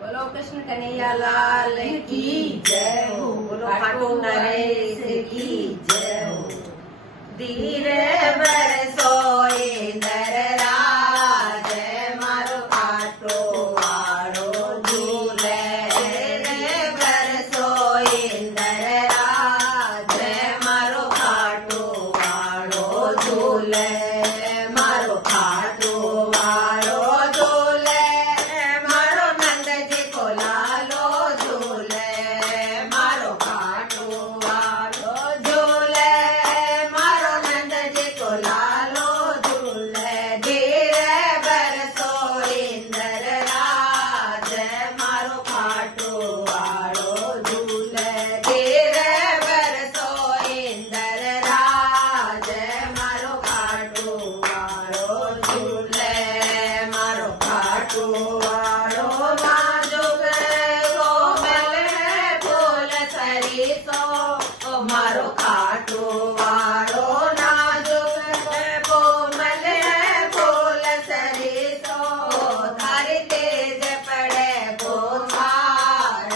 बोलो कृष्ण कन्हैया लाल की जय हो। बोलो खाटू नरेश की जय हो। धीरे बरसो इंदर राज मारो खाटो वाड़ो झूले। धीरे बरसो इंदर राज मारो खाटो वाड़ो झूले। मारो खाटो वाड़ो झूले। मारो नंद जी को लालो झूले। मारो खाटो वाड़ो झूले। मारो नंद जी को लालो झूले। धीरे बरसो इंदर राज मारो खाटो वाड़ो झूले। धीरे बरसो इंदर राज मारो खाटो वाड़ो झूले। मारो खाटो वाड़ो नाजुक कोमल फूल सरिसो। मारो खाटो वाड़ो नाजुक कोमल फूल सरिसो। थारी तेज पड़े बोछार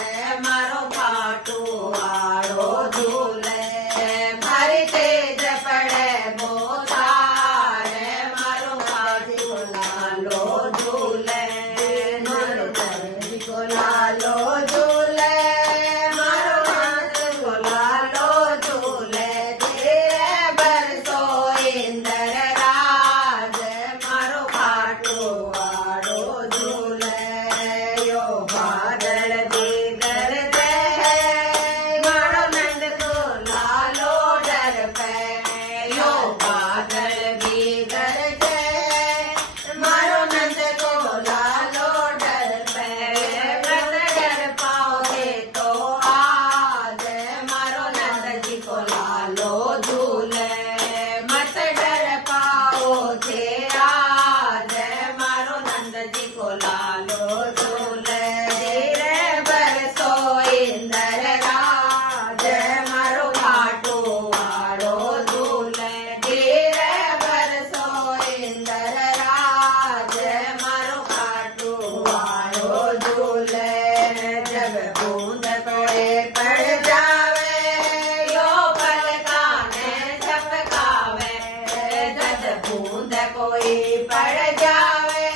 मारो खाटो वाड़ो झूले। थारी तेज पड़े बोछार मारो खाटो लालो झूले। मारो जी को लालो झूले। मारो नाथ को लालो झूले। धीरे बरसो इंदर राज मारो खाटो वाड़ो झूले। यो बादल भी गरजे मारो नंद को लालो डर पे। यो बादल भी गरजे मारो नंद को लालो डर पे। मत डर पाओगे तो आज मारो नंद जी को लालो झूले। मत डर पाओगे आज मारो नंद जी को लालो झूले। धीरे बरसो इंदर राज मारो खाटो वाड़ो झूले। धीरे बरसो इंदर राज मारो खाटो वाड़ो झूले। जब बूंद पड़े पड़ जावे यो पलकाने झपकावे। जब बूंद कोई पड़ जावे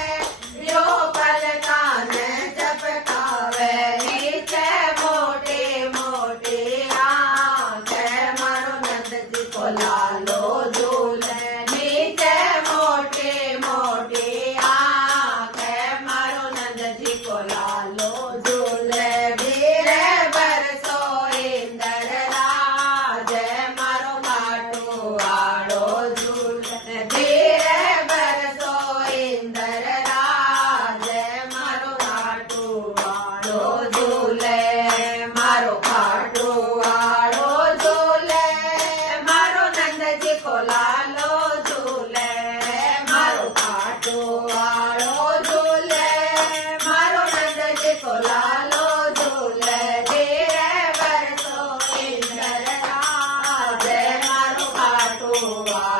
यो पलकाने झपकावे। नीचे मोटी मोटी आंखें मारो नंद जी को लालो झूले। नीचे मोटी मोटी आंखें मारो नंद जी को लालो झूले। धीरे बरसो इंदर राज मारो खाटो वाड़ो झूले। धीरे बरसो इंदर राज मारो खाटो वाड़ो झूले। मारो खाटो वाड़ो झूले। मारो नंद जी को लालो झूले। मारो खाटो वाड़ो झूले। मारो नंद जी को लालो झूले। धीरे बरसो इंदर राज मारो खाटो वाड़ो